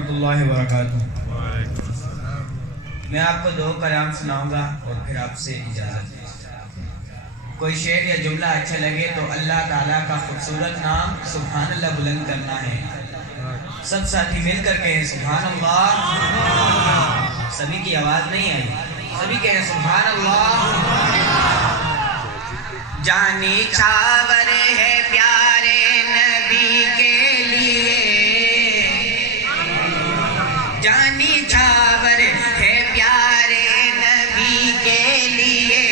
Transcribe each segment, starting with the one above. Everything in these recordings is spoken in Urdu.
ورحمۃ اللہ وبرکاتہ۔ میں آپ کو 2 کلام سناؤں گا اور پھر آپ سے اجازت۔ کوئی شعر یا جملہ اچھا لگے تو اللہ تعالیٰ کا خوبصورت نام سبحان اللہ بلند کرنا ہے۔ سب ساتھی مل کر کہیں سبحان اللہ۔ سبھی کی آواز نہیں آئی، سبھی کہیں سبحان اللہ۔ جانی چھاور ہے پیارے نبی کے لیے، جانی چھاور ہے پیارے نبی کے لیے،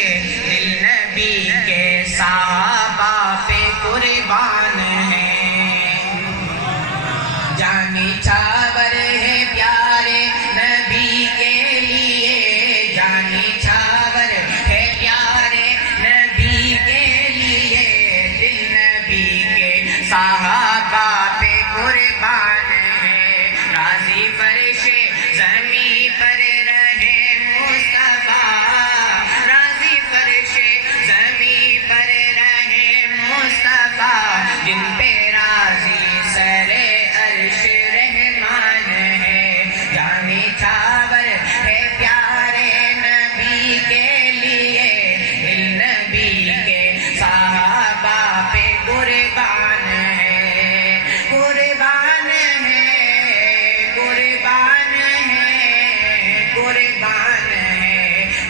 دل نبی کے صحابہ پہ قربان ہے۔ جانی چھاور ہے پیارے نبی کے لیے، جانی چھاور ہے پیارے نبی کے لیے، دل نبی کے صحابہ پہ قربان ہے۔ راضی فرش زمین پر رہے مصطفیٰ، راضی فرش زمین پر رہے مصطفیٰ، جن پہ راضی سر عرش رحمان ہے۔ جانی چھاور ہے پیارے نبی کے لیے، دل نبی کے صحابہ پہ قربان ہے، قربان ہے، قربان ہے، قربان ہے،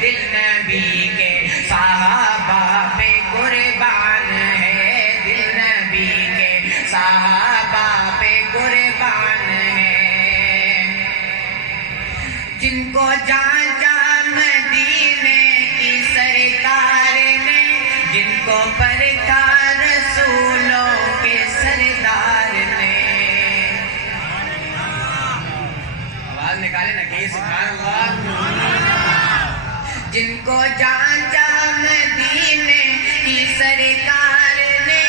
دل نبی کے صحابہ پہ قربان ہے، دل نبی کے صحابہ پہ قربان ہے۔ جن کو جانچا مدینے کی سرکار نے، جن کو پرکھا رسولوں کے سردار نے، آواز نکالے نا کہ سبحان اللہ۔ جن کو جانچا مدینے کی سرکار نے،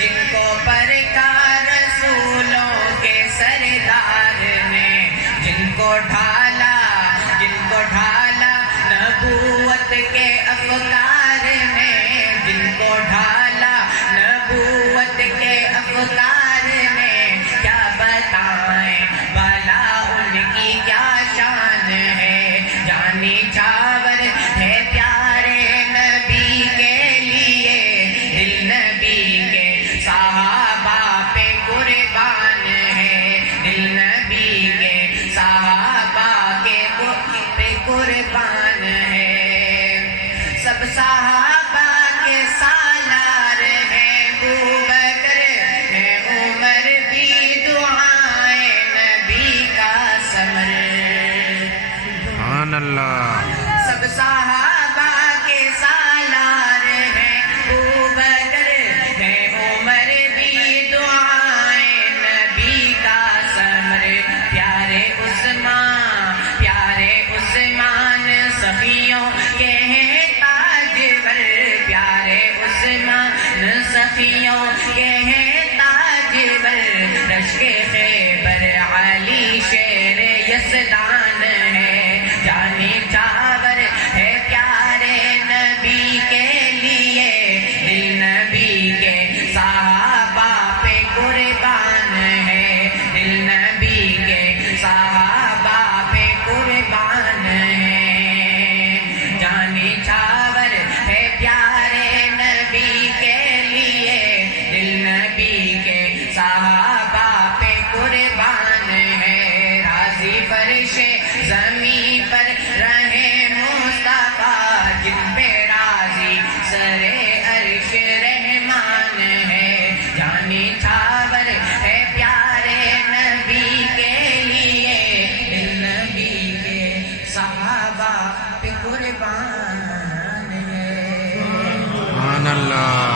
جن کو پرکھا رسولوں کے سردار نے، جن کو ڈھالا نبوت کے افکار نے، جن کو ڈھالا نبوت کے افکار نے، کیا بتائیں بھلا ان کی کیا شان ہے۔ جانی چھاور ہے پیارے نبی کے لیے، دل نبی کے صحابہ پہ قربان ہے، دل نبی کے صحابہ کے پہ قربان ہے۔ سب صحابہ کے سالار ہیں، ابوبکر ہے، عمر بھی دعائیں نبی کا ثمر۔ سبحان اللہ۔ سب صحابہ کے سالار ہیں، ابوبکر ہے، عمر بھی دعائیں نبی کا ثمر۔ پیارے عثمان صفیوں کے ہیں تاجور، پیارے عثمان صفیوں کے ہیں تاجور، رشک خیبر علی شیر یزدان ہے۔ جانی چھاور ہے پیارے نبی کے لیے، دل نبی کے صحابہ پہ قربان ہے، دل نبی کے صحابہ پہ قربان ہے۔ جانی چھاور ہے پیارے نبی کے لیے، دل نبی کے صحابہ پہ قربان ہے۔ راضی فرش زمین پر رہے مصطفیٰ، جن پہ راضی سر عرش رحمان ہے۔ جانی چھاور ہے پیارے نبی کے لیے، دل نبی کے صحابہ پہ قربان ہے۔ سبحان اللہ۔